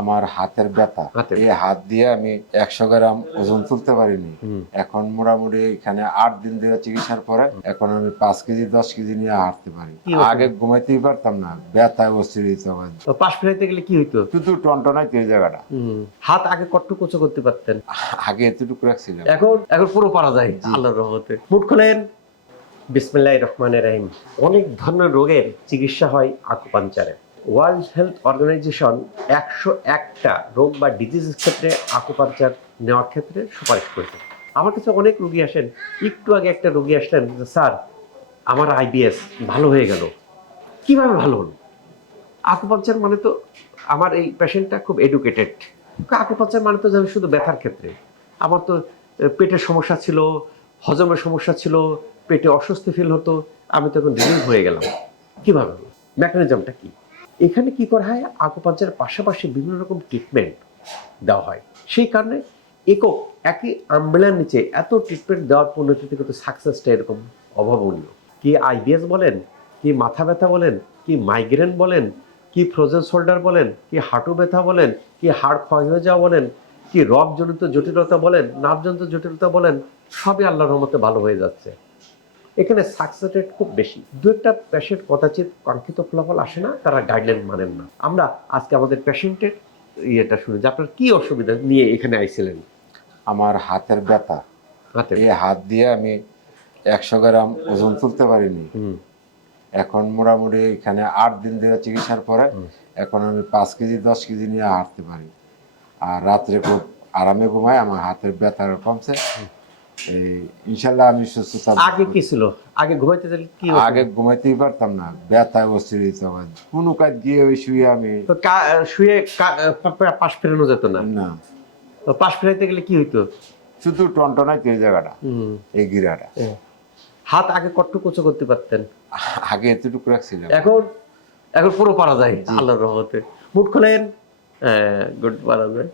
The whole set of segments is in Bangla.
আমার হাতের ব্যথা। এই হাত দিয়ে আমি একশো গ্রাম ওজন তুলতে পারিনি। এখন মোটামুটি এখানে আট দিন ধরে চিকিৎসার পরে এখন আমি পাঁচ কেজি দশ কেজি নিয়ে হাঁটতে পারি। আগে ঘুমাইতেই পারতাম না ব্যথায় অস্থিরিত হয়। তো পাশ ফেরাইতে গেলে কি হইতো? শুধু টনটনাইতে এই জায়গাটা। হাত আগে কট্টু কুচো করতে পারতেন? আগে এতটুকু রাখছিলাম। এখন এখন পুরো পারা যায় আল্লাহর রহমতে। মুখ খোলেন। বিসমিল্লাহ রহমানের রহিম। অনেক ধরনের রোগের চিকিৎসা হয় আকুপাঞ্চারে। ওয়ার্ল্ড হেলথ অর্গানাইজেশন একশো একটা রোগ বা ডিজিজের ক্ষেত্রে আকুপাঞ্চার নেওয়ার ক্ষেত্রে সুপারিশ করেছে। আমার কাছে অনেক রুগী আসেন। একটু আগে একটা রুগী আসলেন স্যার, আমার আইবিএস ভালো হয়ে গেল। কীভাবে ভালো হলো? আকুপাঞ্চার মানে তো আমার এই পেশেন্টটা খুব এডুকেটেড আকুপাঞ্চার মানে তো জানি শুধু ব্যথার ক্ষেত্রে। আমার তো পেটের সমস্যা ছিল, হজমের সমস্যা ছিল, পেটে অস্বস্তি ফিল হতো। আমি তখন রিলিভ হয়ে গেলাম। কীভাবে মেকানিজমটা কি? এখানে কি করা হয়? আকুপাঞ্চারের পাশাপাশি বিভিন্ন রকম ট্রিটমেন্ট দেওয়া হয়। সেই কারণে একক একই আমবেলার নিচে এত ট্রিটমেন্ট দেওয়ার পরিণতিতে কিন্তু সাকসেসটা এরকম অভাবনীয়। কি আইবিএস বলেন? কি মাথা ব্যথা বলেন? কি মাইগ্রেন বলেন? কি ফ্রোজেন শোল্ডার বলেন? কি হাঁটু ব্যথা বলেন? কি হাড় ক্ষয় হয়ে যাওয়া বলেন? কি রগজনিত জটিলতা বলেন? নার্ভজনিত জটিলতা বলেন? সবই আল্লাহর রহমতে ভালো হয়ে যাচ্ছে। এখানে সাকসেস রেট খুব বেশি। দু একটা পেশেন্ট কদাচিৎ কাঙ্ক্ষিত ফলাফল আসে না তারা গাইডলাইন মানেন না। আমরা আজকে আমাদের পেশেন্টের ইয়েটা শুনি যে আপনার কি অসুবিধা নিয়ে এখানে আইছিলেন? আমার হাতের ব্যথা। হাতে এই হাত দিয়ে আমি একশো গ্রাম ওজন তুলতে পারিনি। এখন মোটামুটি এখানে আট দিন ধরে চিকিৎসার পরে এখন আমি পাঁচ কেজি দশ কেজি নিয়ে হাঁটতে পারি। আর রাত্রে খুব আরামে ঘুমাই আমার হাতের ব্যথা কমছে ইনশাল্লাহ আমি সুস্থতা আগে কি ছিল? আগে ঘুমাইতে গেলে কি আগে ঘুমাইতেই পারতাম না ব্যথায় অস্থিরিত হয় কোনো কাজ গিয়ে ওই শুয়ে আমি তো শুয়ে পাশ ফেরানো যেত না? না। তো পাশ ফেরাইতে গেলে কি হইতো? শুধু টনটনাইতে এই জায়গাটা এই গিরাটা। হাত আগে কট্টু কুচো করতে পারতেন? আগে এতটুকু রাখছিলাম। এখন এখন পুরো পারা যায় আল্লাহর রহমতে। মুখ খোলেন হ্যাঁ গুড পারা যায়।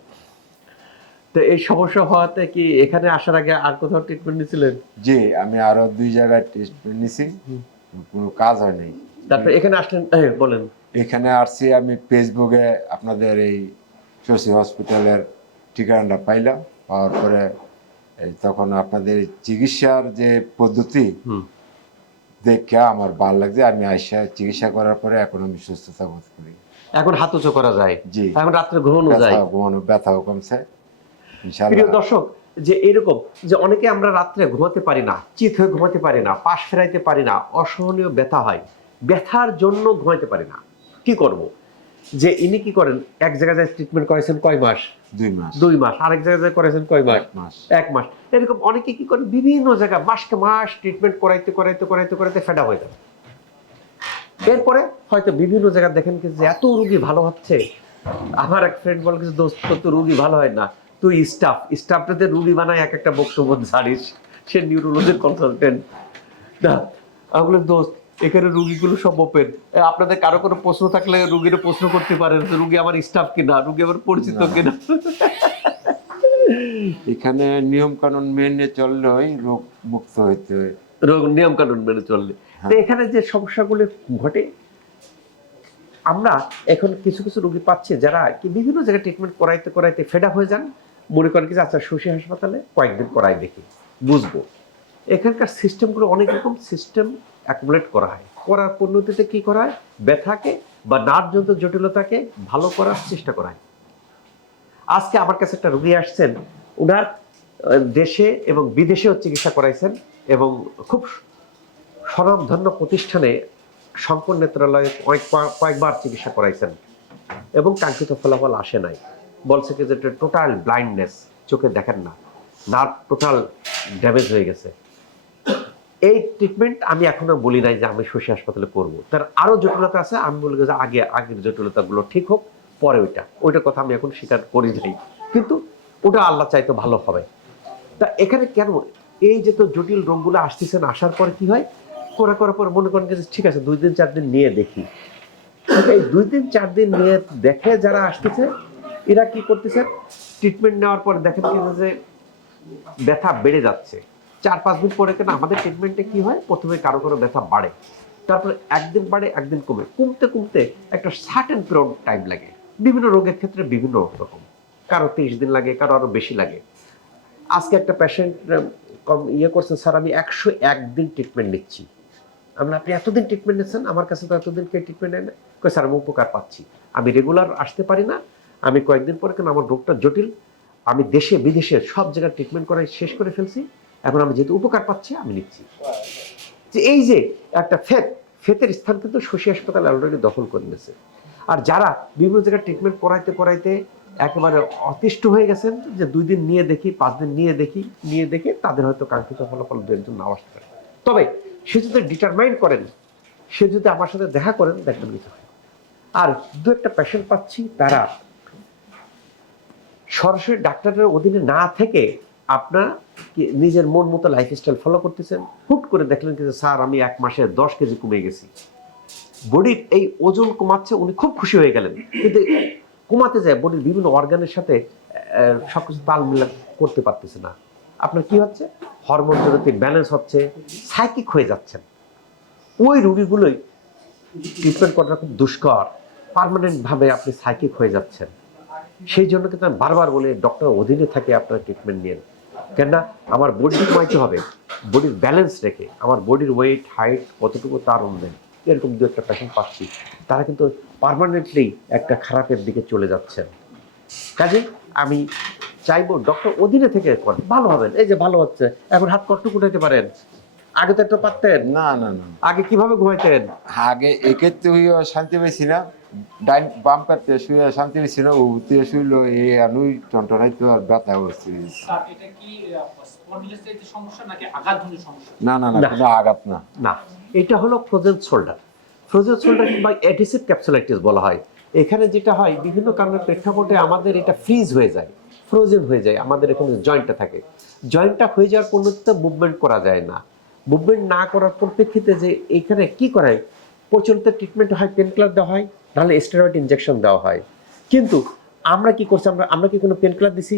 তো এই সমস্যা হওয়াতে কি এখানে আসার আগে আর কোথাও ট্রিটমেন্ট নিয়েছিলেন জি আমি আরও দুই জায়গায় টেস্ট নিছি। কোনো কাজ হয় নাই। তারপরে এখানে আসলেন বলেন। এখানে আসছি আমি ফেসবুকে আপনাদের এই শশী হসপিটালের ঠিকানাটা পাইলাম। পাওয়ার পরে তখন আপনাদের চিকিৎসার যে পদ্ধতি দেখে আমার ভালো লাগছে। আমি আইসা চিকিৎসা করার পরে এখন আমি সুস্থতা বোধ করি। এখন হাত উঁচু করা যায়। জি। এখন রাত্রে ঘুমানো যায়। ঘুমানো ব্যথাও কমছে। প্রিয় দর্শক যে এরকম যে অনেকে আমরা রাত্রে ঘুমাতে পারি না চিত হয়ে ঘুমাতে পারি না পাশ ফেরাইতে পারি না অসহনীয় ব্যথা হয় ব্যথার জন্য ঘুমাইতে পারি না কি করব? যে ইনি কি করেন? এক জায়গায় ট্রিটমেন্ট করেছেন কয় মাস? দুই মাস। দুই মাস। আরেক জায়গায় করেছেন কয় মাস? মাস। এক মাস। এরকম অনেকে কি করে? বিভিন্ন জায়গায় মাসকে মাস ট্রিটমেন্ট করাইতে করাইতে করাইতে করাইতে ফেডা হয়ে যায়। এরপরে হয়তো বিভিন্ন জায়গায় দেখেন কি যে এত রুগী ভালো হচ্ছে। আমার এক ফ্রেন্ড বলে কিছু দোস্ত তো রুগী ভালো হয় না। তুই স্টাফ স্টাফটাতে রুগী বানায় এক একটা বক্তব্য জানিস সে নিউরোলজির কনসালটেন্ট না আমি দোস্ত এখানে রুগীগুলো সব ওপেন আপনাদের কারও কোনো প্রশ্ন থাকলে রুগীর প্রশ্ন করতে পারেন রুগী আমার স্টাফ কিনা? রুগী আমার পরিচিত কিনা? এখানে নিয়ম কানুন মেনে চললেই রোগ মুক্ত হইতে হয়। রোগ নিয়ম কানুন মেনে চললে। তো এখানে যে সমস্যাগুলো ঘটে আমরা এখন কিছু কিছু রোগী পাচ্ছি যারা কি বিভিন্ন জায়গায় ট্রিটমেন্ট করাইতে করাইতে ফেডা হয়ে যান। মনে করেন কি আচ্ছা শশী হাসপাতালে কয়েকদিন করাই দেখি, বুঝব। এখানকার সিস্টেমগুলো অনেক রকম সিস্টেম অ্যাকুমুলেট করা হয়। করার পরিণতিতে কি করা হয়? ব্যথাকে বা নার্ভজনিত জটিলতাকে ভালো করার চেষ্টা করা হয়। আজকে আমার কাছে একটা রুগী আসছেন ওনার দেশে এবং বিদেশেও চিকিৎসা করাইছেন এবং খুব স্বনামধন্য প্রতিষ্ঠানে শঙ্কর নেত্রালয়ে কয়েক কয়েকবার চিকিৎসা করাইছেন এবং কাঙ্ক্ষিত ফলাফল আসে নাই। বলছে কি যে টোটাল ব্লাইন্ডনেস চোখে দেখেন না নার্ভ টোটাল ড্যামেজ হয়ে গেছে। এই ট্রিটমেন্ট আমি এখনও বলি নাই যে আমি শশী হাসপাতালে করব। তার আরও জটিলতা আছে, আমি বলি যে আগে, আগের জটিলতাগুলো ঠিক হোক, পরে ওইটা। ওইটার কথা আমি এখন স্বীকার করি নাই। কিন্তু ওটা আল্লাহ চাইতো ভালো হবে। তা এখানে কেন? এই যে তো জটিল রোগগুলো আসতেছেন আসার পরে কি হয়? করা, করার পর মনে করেন যে ঠিক আছে, দুই দিন, চার দিন নিয়ে দেখি। এই দুই দিন, চার দিন নিয়ে দেখে যারা আসতেছে এরা কি করতেছে? ট্রিটমেন্ট নেওয়ার পরে দেখেন কি যে ব্যথা বেড়ে যাচ্ছে। চার পাঁচ দিন পরে কেন আমাদের ট্রিটমেন্টে কি হয়? প্রথমে কারও কারও ব্যথা বাড়ে। তারপরে একদিন বাড়ে, একদিন কমে। কমতে কমতে একটা সার্টেন পিরিয়ড টাইম লাগে। বিভিন্ন রোগের ক্ষেত্রে বিভিন্ন রকম। কারও তিরিশ দিন লাগে, কারও আরও বেশি লাগে। আজকে একটা পেশেন্ট কম ইয়ে করছেন, স্যার, আমি একশো একদিন ট্রিটমেন্ট নিচ্ছি। আমরা আপনি এতদিন ট্রিটমেন্ট নিচ্ছেন? আমার কাছে তো এতদিন কে ট্রিটমেন্ট নেয় না। স্যার, আমি উপকার পাচ্ছি। আমি রেগুলার আসতে পারি না আমি কয়েকদিন পরে কেন আমার রোগটা জটিল, আমি দেশে, বিদেশে সব জায়গায় ট্রিটমেন্ট করাই শেষ করে ফেলছি, এখন আমি যেহেতু উপকার পাচ্ছি, আমি নিচ্ছি। যে এই যে একটা ফেত ফেতের স্থান কিন্তু শশী হাসপাতাল অলরেডি দখল করে নিয়েছে। আর যারা বিভিন্ন জায়গায় ট্রিটমেন্ট করাইতে করাইতে একেবারে অতিষ্ঠ হয়ে গেছেন, যে দুই দিন নিয়ে দেখি, পাঁচ দিন নিয়ে দেখি, নিয়ে দেখে তাদের হয়তো কাঙ্ক্ষিত ফলাফল দু একজন নাও আসতে পারে। তবে সে যদি ডিটারমাইন করেন, সে যদি আমার সাথে দেখা করেন, দেখবেন কিছু। আর দু একটা পেশেন্ট পাচ্ছি, তারা সরাসরি ডাক্তারের অধীনে না থেকে আপনার নিজের মন মতো লাইফস্টাইল ফলো করতেছেন? হুট করে দেখলেন কিন্তু স্যার আমি এক মাসে দশ কেজি কমে গেছি। বডির এই ওজন কমাচ্ছে উনি খুব খুশি হয়ে গেলেন। কিন্তু কমাতে যায় বডির বিভিন্ন অর্গানের সাথে আহ, সবকিছু তাল মিলা করতে পারতেছে না। আপনার কি হচ্ছে? হরমোন জনিত ব্যালেন্স হচ্ছে সাইকিক হয়ে যাচ্ছেন। ওই রুগীগুলোই ট্রিটমেন্ট করাটা খুব দুষ্কর। পার্মানেন্ট ভাবে আপনি সাইকিক হয়ে যাচ্ছেন। সেই জন্য কিন্তু আমি বারবার বলি ডক্টর অধীনে থাকে আপনার ট্রিটমেন্ট নিয়ে কেননা আমার বডি কমাইতে হবে বডির ব্যালেন্স রেখে আমার বডির ওয়েট হাইট কতটুকু তার অনুযায়ী। এরকম দু একটা পেশেন্ট পাচ্ছি তারা কিন্তু পার্মানেন্টলি একটা খারাপের দিকে চলে যাচ্ছেন। কাজে আমি চাইব ডক্টর অধীনে থেকে করেন ভালো হবেন এই যে ভালো হচ্ছে এখন হাত কষ্ট কুটাইতে পারেন আগে তো একটা পারতেন না না না আগে কীভাবে ঘুমাইতেন? আগে এক্ষেত্রে শান্তি পাইছি না ডাইন বাম পাতে শুয়ে শান্তি না উঠতে শুইলো এই আনুই টনটনাই তো আর ব্যথা হচ্ছে। স্যার এটা কি স্পন্ডিলাইটিস সমস্যা নাকি আঘাতজনিত সমস্যা? না না না না। কোনো আঘাত না। না। এটা হলো ফ্রোজেন শোল্ডার। ফ্রোজেন শোল্ডার কিংবা অ্যাডিসিভ ক্যাপসুলাইটিস বলা হয়। এখানে যেটা হয় বিভিন্ন কারণের প্রেক্ষাপটে আমাদের এটা ফ্রিজ হয়ে যায় ফ্রোজেন হয়ে যায় আমাদের এখানে জয়েন্টটা থাকে। জয়েন্টটা হয়ে যাওয়ার পরিণতিতে মুভমেন্ট করা যায় না। মুভমেন্ট না করার পরিপ্রেক্ষিতে যে এখানে কি করায় প্রচলিত ট্রিটমেন্ট হয় পেন কিলার দেওয়া হয় নাহলে স্টেরয়েড ইনজেকশন দেওয়া হয়। কিন্তু আমরা কি করছি আমরা আমরা কি কোনো পেন কিলার দিছি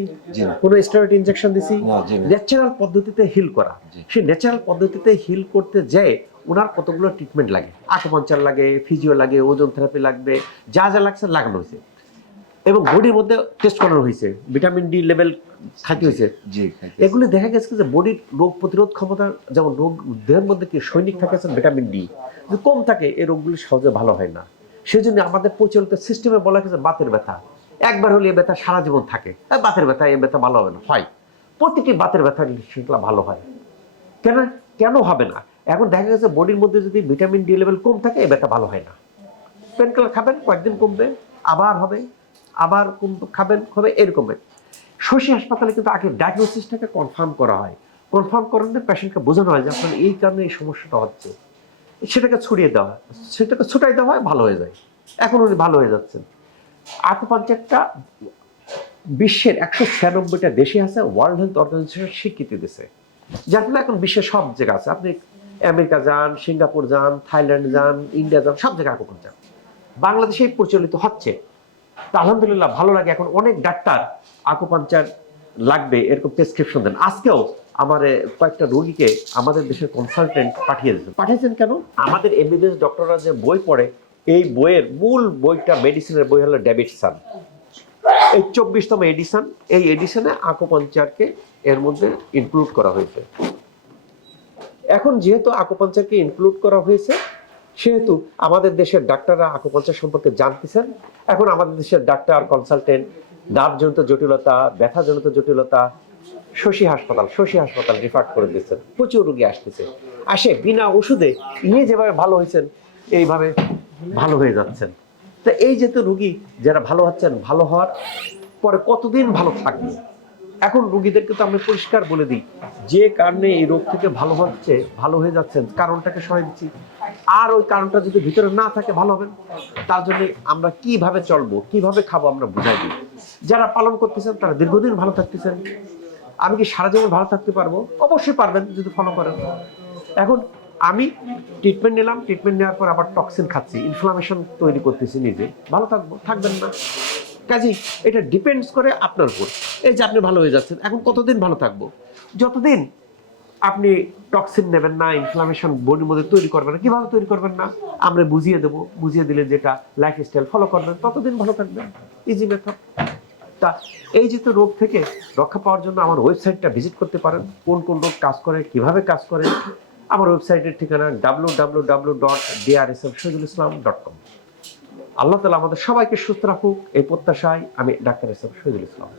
কোনো স্টেরয়েড ইনজেকশন দিছি। ন্যাচারাল পদ্ধতিতে হিল করা। সেই ন্যাচারাল পদ্ধতিতে হিল করতে যেয়ে ওনার কতগুলো ট্রিটমেন্ট লাগে? আকুপাঞ্চার লাগে ফিজিও লাগে ওজন থেরাপি লাগবে যা যা লাগছে লাগানো হয়েছে। এবং বডির মধ্যে টেস্ট করানো হয়েছে। ভিটামিন ডি লেভেল খাইতে হয়েছে। এগুলি দেখা গেছে যে বডির রোগ প্রতিরোধ ক্ষমতা যেমন রোগ দেহের মধ্যে কি সৈনিক থাকে ভিটামিন ডি যদি কম থাকে এই রোগগুলি সহজে ভালো হয় না। সেই জন্য আমাদের প্রচলিত সিস্টেমে বলা হয়েছে বাতের ব্যথা। একবার হলে এ ব্যথা সারা জীবন থাকে। বাতের ব্যথা, এ ব্যথা ভালো হবে না। হয়। প্রতিটি বাতের ব্যথা সেগুলো ভালো হয়। কেন? কেন হবে না? এখন দেখা গেছে বডির মধ্যে যদি ভিটামিন ডি লেভেল কম থাকে এই ব্যথা ভালো হয় না। পেন কিলার খাবেন, কয়েকদিন কমবে, আবার হবে, আবার কম- খাবেন, হবে, এরকম শশী হাসপাতালে কিন্তু আগে ডায়াগনোসিসটাকে কনফার্ম করা হয়। কনফার্ম করানোর পেশেন্টকে বোঝানো হয় যে আপনার এই কারণে এই সমস্যাটা হচ্ছে। সেটাকে ছড়িয়ে দেওয়া হয় সেটাকে ছুটাই দেওয়া হয়, ভালো হয়ে যায়। এখন উনি ভালো হয়ে যাচ্ছেন। আকুপাঞ্চারটা বিশ্বের একশো ছিয়ানব্বইটা দেশে আছে ওয়ার্ল্ড হেলথ অর্গানাইজেশন স্বীকৃতি দিছে। যার ফলে এখন বিশ্বের সব জায়গা আছে। আপনি আমেরিকা যান, সিঙ্গাপুর যান, থাইল্যান্ড যান, ইন্ডিয়া যান, সব জায়গায় আকুপাঞ্চার। বাংলাদেশেই প্রচলিত হচ্ছে। তা আলহামদুলিল্লাহ ভালো লাগে। এখন অনেক ডাক্তার আকুপাঞ্চার লাগবে, এরকম প্রেসক্রিপশন দেন। আজকেও আমার কয়েকটা রোগীকে আমাদের দেশের কনসালটেন্ট পাঠিয়ে দিয়েছেন পাঠিয়েছেন কেন? আমাদের এমবিবিএস ডক্টররা যে বই পড়ে এই বইয়ের মূল বইটা মেডিসিনের বই হলো ডেভিডসন এই চব্বিশতম এডিশন এই এডিশনে আকুপাঞ্চারকে এর মধ্যে ইনক্লুড করা হয়েছে। এখন যেহেতু আকুপাঞ্চারকে ইনক্লুড করা হয়েছে সেহেতু আমাদের দেশের ডাক্তাররা আকুপাঞ্চার সম্পর্কে জানতেছেন। এখন আমাদের দেশের ডাক্তার কনসালটেন্ট নার্ভজনিত জটিলতা ব্যথাজনিত জটিলতা শশী হাসপাতাল শশী হাসপাতাল রিফার করে দিচ্ছেন প্রচুর রোগী আসতেছে। আসে, বিনা ওষুধে নিয়ে যেভাবে ভালো হয়েছেন, এইভাবে ভালো হয়ে যাচ্ছেন। তো এই যেহেতু রুগী, যারা ভালো হচ্ছেন, ভালো হওয়ার পরে কতদিন ভালো থাকবে? এখন রুগীদেরকে তো আমরা পরিষ্কার বলে দিই, যে কারণে এই রোগ থেকে ভালো হচ্ছে, ভালো হয়ে যাচ্ছেন, কারণটাকে সরাই দিচ্ছি। আর ওই কারণটা যদি ভিতরে না থাকে ভালো হবেন তার জন্য আমরা কীভাবে চলবো, কীভাবে খাব আমরা বুঝাই দিই। যারা পালন করতেছেন, তারা দীর্ঘদিন ভালো থাকতেছেন। আমি কি সারা জীবন ভালো থাকতে পারব? অবশ্যই পারবেন, যদি ফলো করেন। এখন আমি ট্রিটমেন্ট নিলাম ট্রিটমেন্ট নেওয়ার পর আবার টক্সিন খাচ্ছি ইনফ্লামেশন তৈরি করতেছি নিজে। ভালো থাকব, থাকবেন না। কাজেই এটা ডিপেন্ডস করে আপনার উপর। এই যে আপনি ভালো হয়ে যাচ্ছেন, এখন কতদিন ভালো থাকব? যতদিন আপনি টক্সিন নেবেন না ইনফ্লামেশন বডির মধ্যে তৈরি করবেন না, কীভাবে তৈরি করবেন না, আমরা বুঝিয়ে দেবো। বুঝিয়ে দিলে যেটা লাইফ স্টাইল ফলো করবেন, ততদিন ভালো থাকবেন। ইজি মেথড তা এই যে তো রোগ থেকে রক্ষা পাওয়ার জন্য আমার ওয়েবসাইটটা ভিজিট করতে পারেন। কোন কোন রোগ কাজ করে, কীভাবে কাজ করে, আমার ওয়েবসাইটের ঠিকানা W W W dot DRSM Shahidul Islam dot com আল্লাহ তালা আমাদের সবাইকে সুস্থ রাখুক, এই প্রত্যাশায় আমি ডাক্তার এসএম শহীদুল ইসলাম।